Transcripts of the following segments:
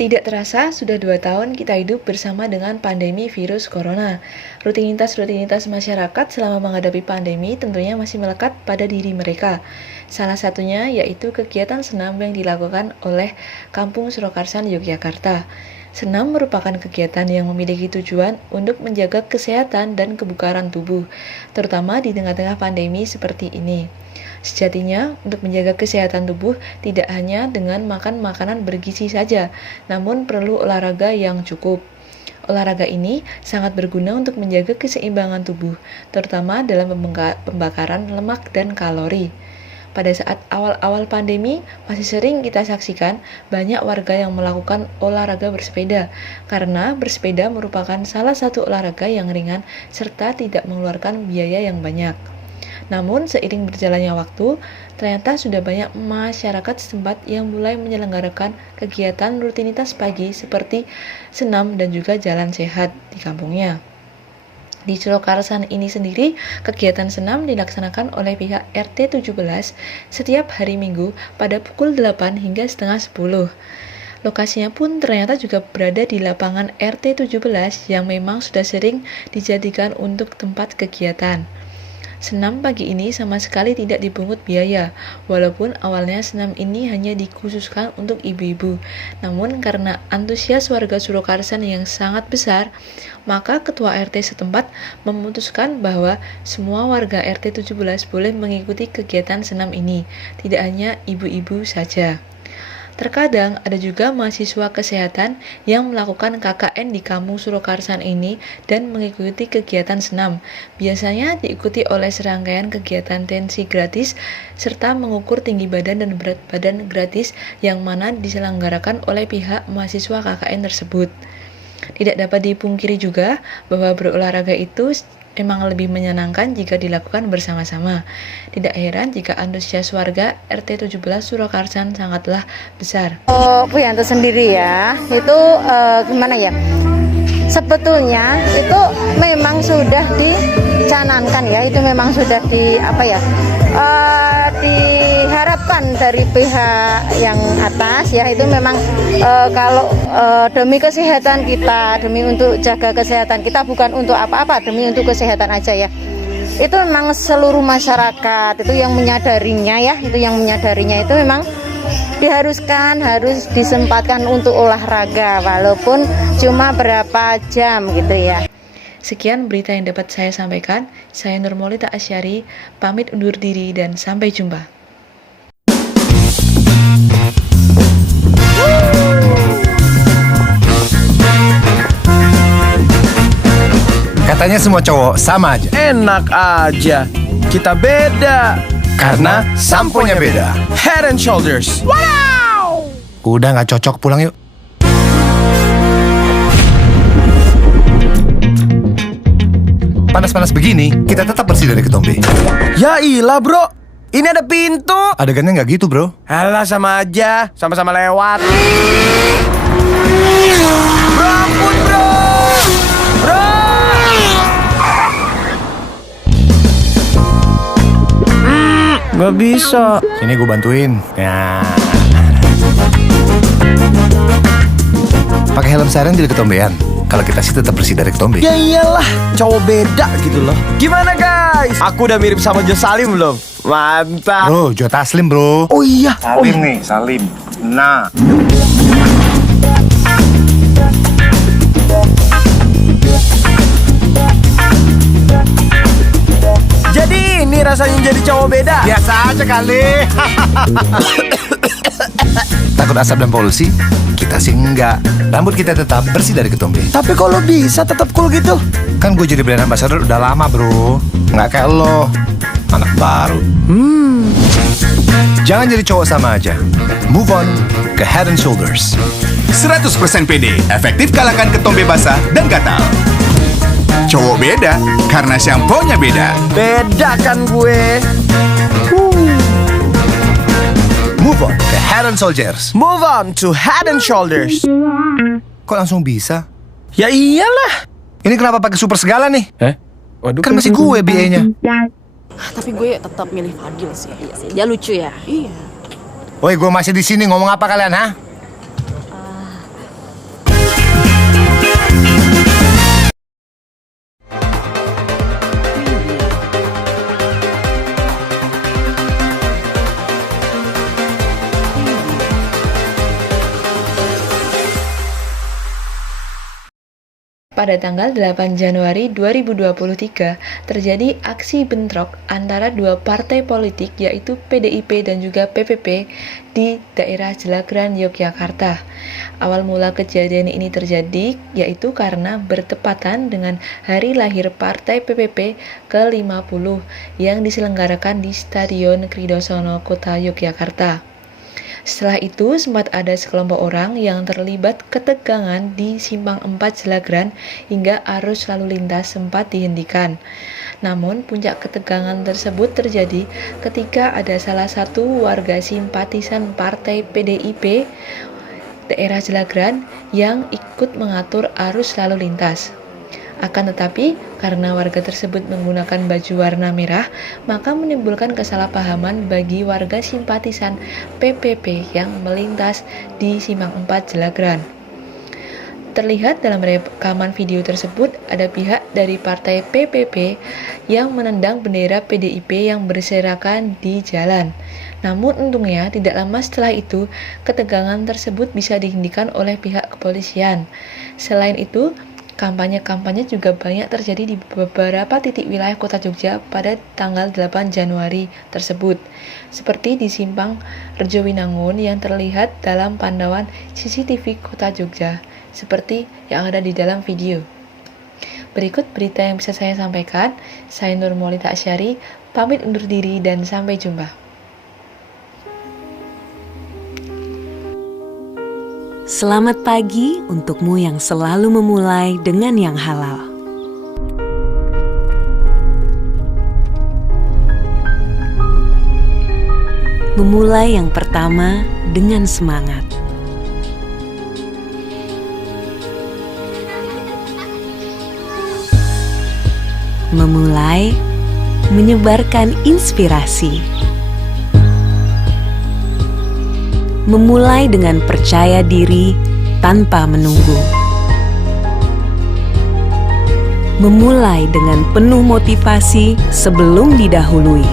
Tidak terasa, sudah 2 tahun kita hidup bersama dengan pandemi virus corona. Rutinitas-rutinitas masyarakat selama menghadapi pandemi tentunya masih melekat pada diri mereka. Salah satunya yaitu kegiatan senam yang dilakukan oleh Kampung Surakarsan, Yogyakarta. Senam merupakan kegiatan yang memiliki tujuan untuk menjaga kesehatan dan kebugaran tubuh, terutama di tengah-tengah pandemi seperti ini. Sejatinya, untuk menjaga kesehatan tubuh tidak hanya dengan makan makanan bergizi saja, namun perlu olahraga yang cukup. Olahraga ini sangat berguna untuk menjaga keseimbangan tubuh, terutama dalam pembakaran lemak dan kalori. Pada saat awal-awal pandemi, masih sering kita saksikan banyak warga yang melakukan olahraga bersepeda, karena bersepeda merupakan salah satu olahraga yang ringan serta tidak mengeluarkan biaya yang banyak. Namun, seiring berjalannya waktu, ternyata sudah banyak masyarakat setempat yang mulai menyelenggarakan kegiatan rutinitas pagi seperti senam dan juga jalan sehat di kampungnya. Di Surakarsan ini sendiri, kegiatan senam dilaksanakan oleh pihak RT 17 setiap hari Minggu pada pukul 8 hingga setengah 10. Lokasinya pun ternyata juga berada di lapangan RT 17 yang memang sudah sering dijadikan untuk tempat kegiatan. Senam pagi ini sama sekali tidak dipungut biaya, walaupun awalnya senam ini hanya dikhususkan untuk ibu-ibu. Namun karena antusias warga Surakarsan yang sangat besar, maka ketua RT setempat memutuskan bahwa semua warga RT 17 boleh mengikuti kegiatan senam ini, tidak hanya ibu-ibu saja. Terkadang ada juga mahasiswa kesehatan yang melakukan KKN di Kampung Surakarsan ini dan mengikuti kegiatan senam. Biasanya diikuti oleh serangkaian kegiatan tensi gratis serta mengukur tinggi badan dan berat badan gratis yang mana diselenggarakan oleh pihak mahasiswa KKN tersebut. Tidak dapat dipungkiri juga bahwa berolahraga itu memang lebih menyenangkan jika dilakukan bersama-sama. Tidak heran jika antusias warga RT 17 Surakarsan sangatlah besar. Bu Yanto sendiri ya, itu gimana ya? Sebetulnya itu memang sudah dicanangkan ya, itu memang sudah diharapkan dari pihak yang atas ya, itu memang kalau demi kesehatan kita, demi untuk jaga kesehatan kita, bukan untuk apa-apa, demi untuk kesehatan aja ya. Itu memang seluruh masyarakat itu yang menyadarinya ya, itu memang diharuskan, harus disempatkan untuk olahraga walaupun cuma berapa jam gitu ya. Sekian berita yang dapat saya sampaikan. Saya Nurmolita Asyari, pamit undur diri dan sampai jumpa. Katanya semua cowok sama aja. Enak aja, kita beda Karena samponya beda. Head and Shoulders. Wow! Udah gak cocok, pulang yuk. Panas-panas begini, kita tetap bersih dari ketombe. Ya ilah bro, ini ada pintu. Adegannya gak gitu bro. Alah sama aja, sama-sama lewat. Bro ampun bro. Bro. Gak bisa. Sini gue bantuin. Ya. Pakai helm siren jadi ketombean. Kalau kita sih tetap bersih dari ketombe. Ya iyalah, cowok beda gitu loh. Gimana guys? Aku udah mirip sama Jo Salim belum? Mantap. Bro, Joe Taslim bro. Oh iya. Salim nih, Salim. Nah. Jadi ini rasanya jadi cowok beda. Biasa aja kali. Takut asap dan polusi? Kita sih enggak. Rambut kita tetap bersih dari ketombe. Tapi kalau bisa tetap cool gitu. Kan gue jadi brand ambassador udah lama bro. Nggak kayak lo, anak baru. Jangan jadi cowok sama aja. Move on ke Head and Shoulders. 100% pede, efektif kalahkan ketombe basah dan gatal. Cowok beda, karena shampoo-nya beda. Beda kan gue. Move on ke Head and Shoulders. Move on to Head and Shoulders. Kok langsung bisa? Ya iyalah. Ini kenapa pakai super segala nih? Waduh. Kan masih gue BA-nya. Tapi gue tetap milih Fadil sih. Iya sih. Dia lucu ya. Iya. Woi, gue masih di sini ngomong apa kalian, ha? Pada tanggal 8 Januari 2023, terjadi aksi bentrok antara dua partai politik yaitu PDIP dan juga PPP di daerah Jelagran, Yogyakarta. Awal mula kejadian ini terjadi yaitu karena bertepatan dengan hari lahir partai PPP ke-50 yang diselenggarakan di Stadion Kridosono, Kota Yogyakarta. Setelah itu, sempat ada sekelompok orang yang terlibat ketegangan di Simpang 4 Jelagran hingga arus lalu lintas sempat dihentikan. Namun, puncak ketegangan tersebut terjadi ketika ada salah satu warga simpatisan partai PDIP daerah Jelagran yang ikut mengatur arus lalu lintas. Akan tetapi, karena warga tersebut menggunakan baju warna merah, maka menimbulkan kesalahpahaman bagi warga simpatisan PPP yang melintas di Simpang 4 Jelagran. Terlihat dalam rekaman video tersebut, ada pihak dari partai PPP yang menendang bendera PDIP yang berserakan di jalan. Namun untungnya, tidak lama setelah itu, ketegangan tersebut bisa dihentikan oleh pihak kepolisian. Selain itu, kampanye-kampanye juga banyak terjadi di beberapa titik wilayah Kota Jogja pada tanggal 8 Januari tersebut, seperti di Simpang Rejowinangun yang terlihat dalam pantauan CCTV Kota Jogja, seperti yang ada di dalam video. Berikut berita yang bisa saya sampaikan. Saya Nurmaulita Asyari, pamit undur diri dan sampai jumpa. Selamat pagi untukmu yang selalu memulai dengan yang halal. Memulai yang pertama dengan semangat. Memulai menyebarkan inspirasi. Memulai dengan percaya diri tanpa menunggu. Memulai dengan penuh motivasi sebelum didahului.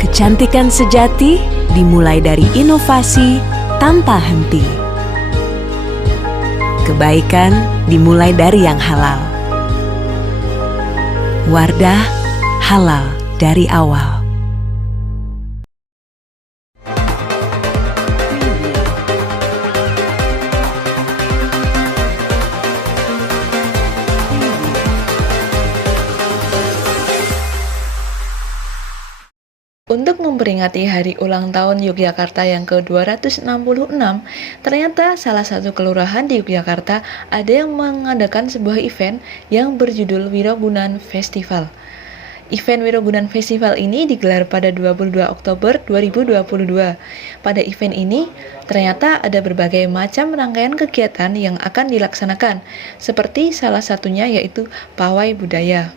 Kecantikan sejati dimulai dari inovasi tanpa henti. Kebaikan dimulai dari yang halal. Wardah halal dari awal. Untuk memperingati hari ulang tahun Yogyakarta yang ke-266, ternyata salah satu kelurahan di Yogyakarta ada yang mengadakan sebuah event yang berjudul Wirogunan Festival. Event Wirogunan Festival ini digelar pada 22 Oktober 2022. Pada event ini, ternyata ada berbagai macam rangkaian kegiatan yang akan dilaksanakan, seperti salah satunya yaitu pawai budaya.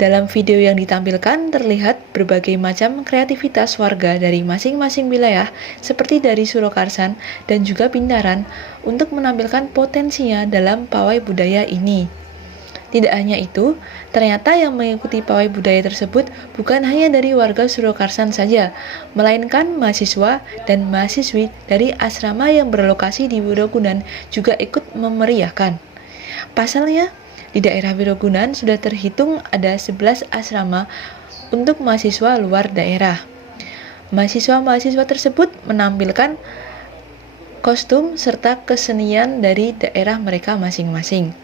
Dalam video yang ditampilkan terlihat berbagai macam kreativitas warga dari masing-masing wilayah seperti dari Surakarsan dan juga Bintaran untuk menampilkan potensinya dalam pawai budaya ini. Tidak hanya itu, ternyata yang mengikuti pawai budaya tersebut bukan hanya dari warga Surakarsan saja, melainkan mahasiswa dan mahasiswi dari asrama yang berlokasi di Wirogunan juga ikut memeriahkan. Pasalnya, di daerah Wirogunan sudah terhitung ada 11 asrama untuk mahasiswa luar daerah. Mahasiswa-mahasiswa tersebut menampilkan kostum serta kesenian dari daerah mereka masing-masing.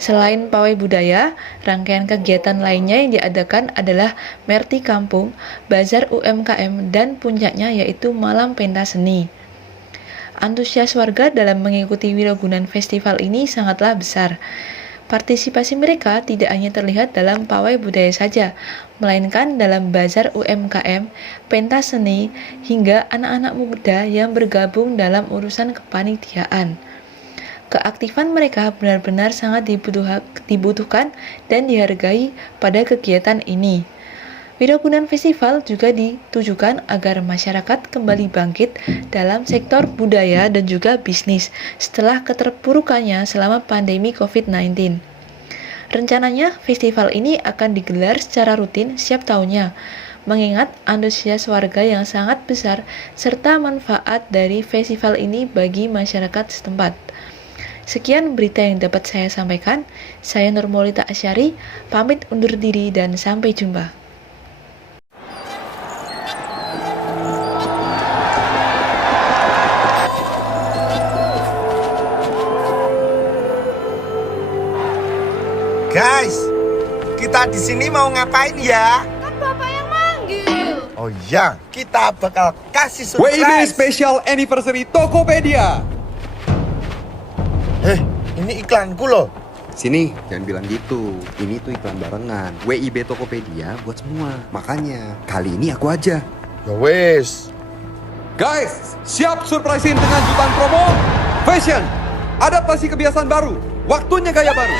Selain pawai budaya, rangkaian kegiatan lainnya yang diadakan adalah Merti Kampung, Bazar UMKM, dan puncaknya yaitu Malam Pentas Seni. Antusias warga dalam mengikuti Wirogunan Festival ini sangatlah besar. Partisipasi mereka tidak hanya terlihat dalam pawai budaya saja, melainkan dalam bazar UMKM, pentas seni, hingga anak-anak muda yang bergabung dalam urusan kepanitiaan. Keaktifan mereka benar-benar sangat dibutuhkan dan dihargai pada kegiatan ini. Wirogunan Festival juga ditujukan agar masyarakat kembali bangkit dalam sektor budaya dan juga bisnis setelah keterpurukannya selama pandemi COVID-19. Rencananya, festival ini akan digelar secara rutin setiap tahunnya, mengingat antusias warga yang sangat besar serta manfaat dari festival ini bagi masyarakat setempat. Sekian berita yang dapat saya sampaikan. Saya Nurmaulita Asyari, pamit undur diri dan sampai jumpa. Guys, kita di sini mau ngapain ya? Kan bapak yang manggil. Oh iya, kita bakal kasih WIB surprise. Special Anniversary Tokopedia. Ini iklanku loh. Sini, jangan bilang gitu. Ini tuh iklan barengan. WIB Tokopedia buat semua. Makanya, kali ini aku aja. Ya wes. Guys, siap surprisein dengan jutaan promo. Fashion, adaptasi kebiasaan baru. Waktunya gaya baru.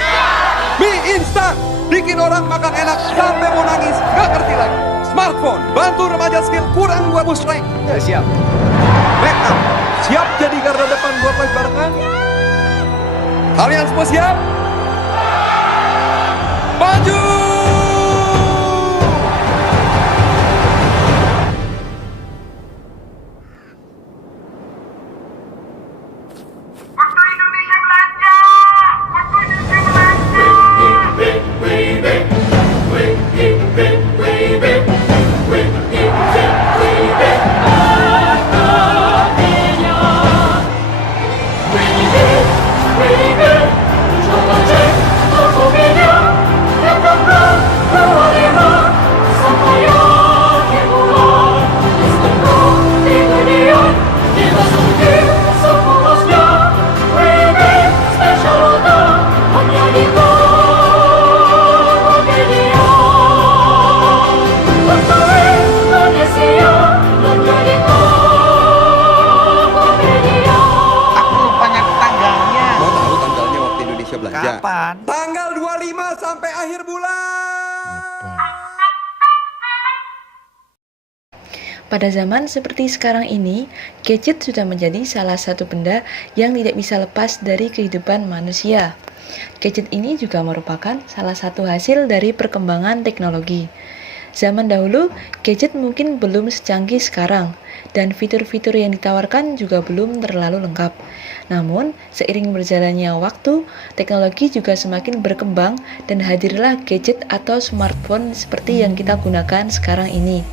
Mie instan, bikin orang makan enak sampai mau nangis, gak ngerti lagi. Smartphone, bantu remaja skill kurang buat push rank. Ya, siap. Make up, siap jadi garda depan buat live barengan? Kalian semua siap? Maju! Kapan? Tanggal 25 sampai akhir bulan. Pada zaman seperti sekarang ini, gadget sudah menjadi salah satu benda yang tidak bisa lepas dari kehidupan manusia. Gadget ini juga merupakan salah satu hasil dari perkembangan teknologi. Zaman dahulu, gadget mungkin belum secanggih sekarang, dan fitur-fitur yang ditawarkan juga belum terlalu lengkap. Namun, seiring berjalannya waktu, teknologi juga semakin berkembang dan hadirlah gadget atau smartphone seperti yang kita gunakan sekarang ini.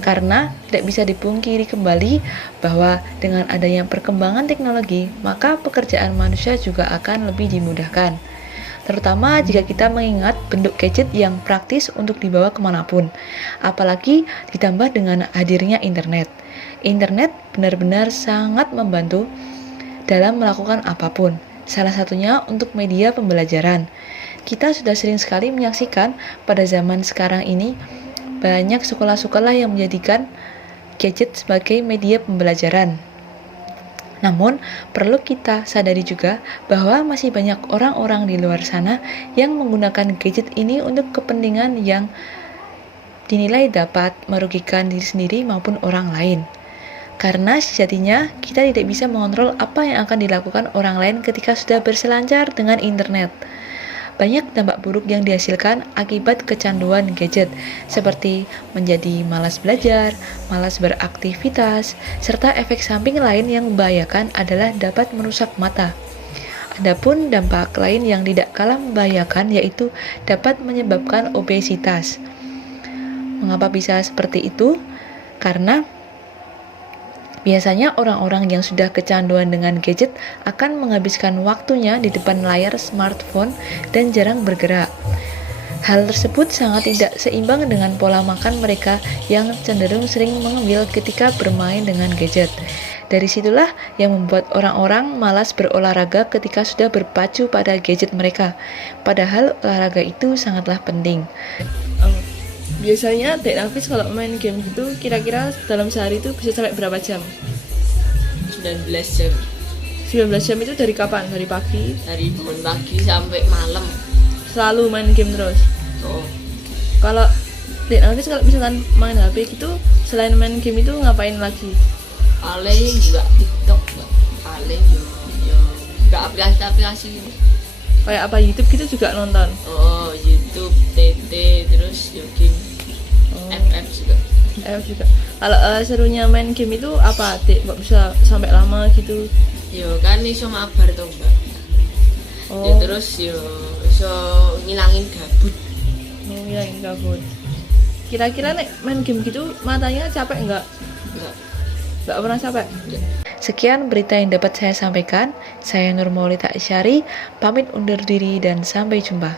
Karena tidak bisa dipungkiri kembali bahwa dengan adanya perkembangan teknologi, maka pekerjaan manusia juga akan lebih dimudahkan. Terutama jika kita mengingat bentuk gadget yang praktis untuk dibawa kemanapun, apalagi ditambah dengan hadirnya internet. Internet benar-benar sangat membantu dalam melakukan apapun, salah satunya untuk media pembelajaran. Kita sudah sering sekali menyaksikan pada zaman sekarang ini, banyak sekolah-sekolah yang menjadikan gadget sebagai media pembelajaran. Namun, perlu kita sadari juga bahwa masih banyak orang-orang di luar sana yang menggunakan gadget ini untuk kepentingan yang dinilai dapat merugikan diri sendiri maupun orang lain. Karena sejatinya kita tidak bisa mengontrol apa yang akan dilakukan orang lain ketika sudah berselancar dengan internet. Banyak dampak buruk yang dihasilkan akibat kecanduan gadget, seperti menjadi malas belajar, malas beraktivitas, serta efek samping lain yang membahayakan adalah dapat merusak mata. Adapun dampak lain yang tidak kalah membahayakan yaitu dapat menyebabkan obesitas. Mengapa bisa seperti itu? Karena biasanya orang-orang yang sudah kecanduan dengan gadget akan menghabiskan waktunya di depan layar smartphone dan jarang bergerak. Hal tersebut sangat tidak seimbang dengan pola makan mereka yang cenderung sering mengemil ketika bermain dengan gadget. Dari situlah yang membuat orang-orang malas berolahraga ketika sudah berpacu pada gadget mereka. Padahal olahraga itu sangatlah penting. Biasanya Dek Nafis kalau main game gitu kira-kira dalam sehari itu bisa sampai berapa jam? 19 jam. 19 jam itu dari kapan? Dari pagi? Dari bangun pagi sampai malam. Selalu main game terus? Oh. Kalau Dek Nafis kalau misalkan main HP gitu, selain main game itu ngapain lagi? Paling juga TikTok, paling yo juga aplikasi gitu. Kayak apa, YouTube gitu juga nonton? Oh, YouTube, TT, terus jogging, FF juga. FF juga. Kalau serunya main game itu apa, Dek? Kok bisa sampai lama gitu? Yo kan iso mabar tuh, Mbak. Ya terus yo iso ngilangin gabut. Mau ngilangin gabut. Kira-kira nek main game gitu matanya capek nggak? Nggak pernah capek? Sekian berita yang dapat saya sampaikan. Saya Nur Maulita Isyari, pamit undur diri dan sampai jumpa.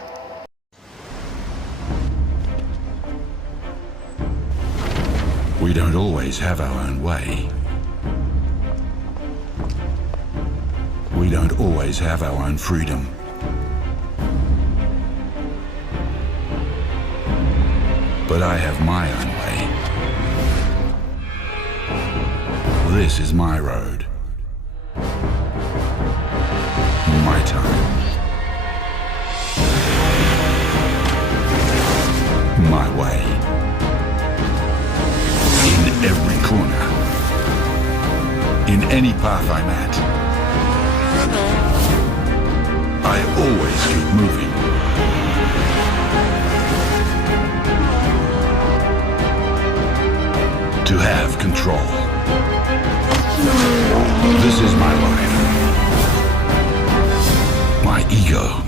We don't always have our own way. We don't always have our own freedom. But I have my own way. This is my road. My time. My way. In every corner. In any path I'm at. I always keep moving. To have control. This is my life. My ego.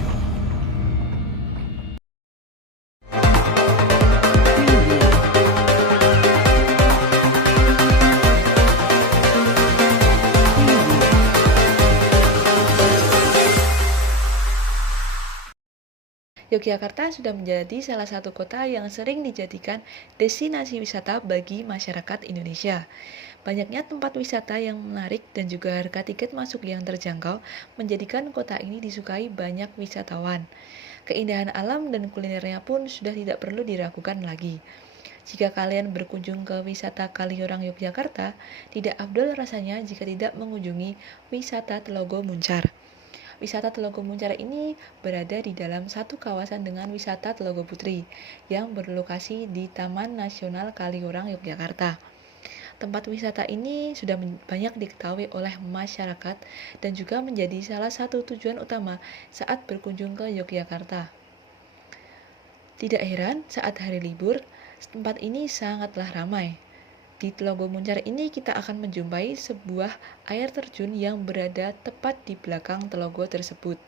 Yogyakarta sudah menjadi salah satu kota yang sering dijadikan destinasi wisata bagi masyarakat Indonesia. Banyaknya tempat wisata yang menarik dan juga harga tiket masuk yang terjangkau menjadikan kota ini disukai banyak wisatawan. Keindahan alam dan kulinernya pun sudah tidak perlu diragukan lagi. Jika kalian berkunjung ke wisata Kaliurang Yogyakarta, tidak afdol rasanya jika tidak mengunjungi wisata Telogo Muncar. Wisata Telogo Muncar ini berada di dalam satu kawasan dengan wisata Telogo Putri yang berlokasi di Taman Nasional Kaliurang Yogyakarta. Tempat wisata ini sudah banyak diketahui oleh masyarakat dan juga menjadi salah satu tujuan utama saat berkunjung ke Yogyakarta. Tidak heran saat hari libur, tempat ini sangatlah ramai. Di Telogo Muncar ini kita akan menjumpai sebuah air terjun yang berada tepat di belakang telogo tersebut.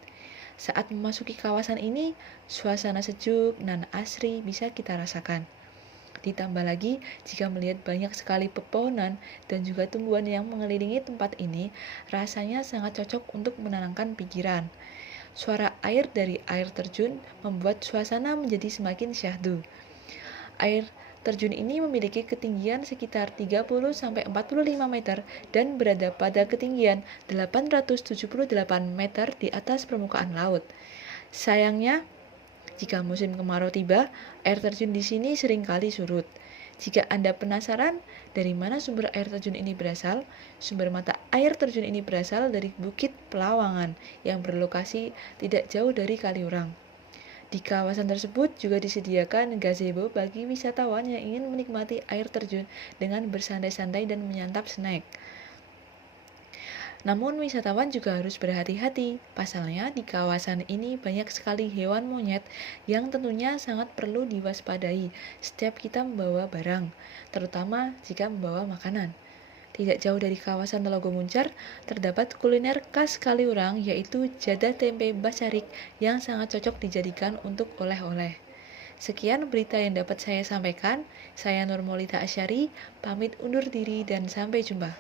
Saat memasuki kawasan ini, suasana sejuk dan asri bisa kita rasakan. Ditambah lagi, jika melihat banyak sekali pepohonan dan juga tumbuhan yang mengelilingi tempat ini, rasanya sangat cocok untuk menenangkan pikiran. Suara air dari air terjun membuat suasana menjadi semakin syahdu. Air terjun ini memiliki ketinggian sekitar 30-45 meter dan berada pada ketinggian 878 meter di atas permukaan laut. Sayangnya, jika musim kemarau tiba, air terjun di sini seringkali surut. Jika Anda penasaran dari mana sumber air terjun ini berasal, sumber mata air terjun ini berasal dari Bukit Pelawangan yang berlokasi tidak jauh dari Kaliurang. Di kawasan tersebut juga disediakan gazebo bagi wisatawan yang ingin menikmati air terjun dengan bersantai-santai dan menyantap snack. Namun wisatawan juga harus berhati-hati, pasalnya di kawasan ini banyak sekali hewan monyet yang tentunya sangat perlu diwaspadai setiap kita membawa barang, terutama jika membawa makanan. Tidak jauh dari kawasan Telogo Muncar, terdapat kuliner khas Kaliurang yaitu jadah tempe bacarik yang sangat cocok dijadikan untuk oleh-oleh. Sekian berita yang dapat saya sampaikan. Saya Nur Maulita Asyari, pamit undur diri dan sampai jumpa.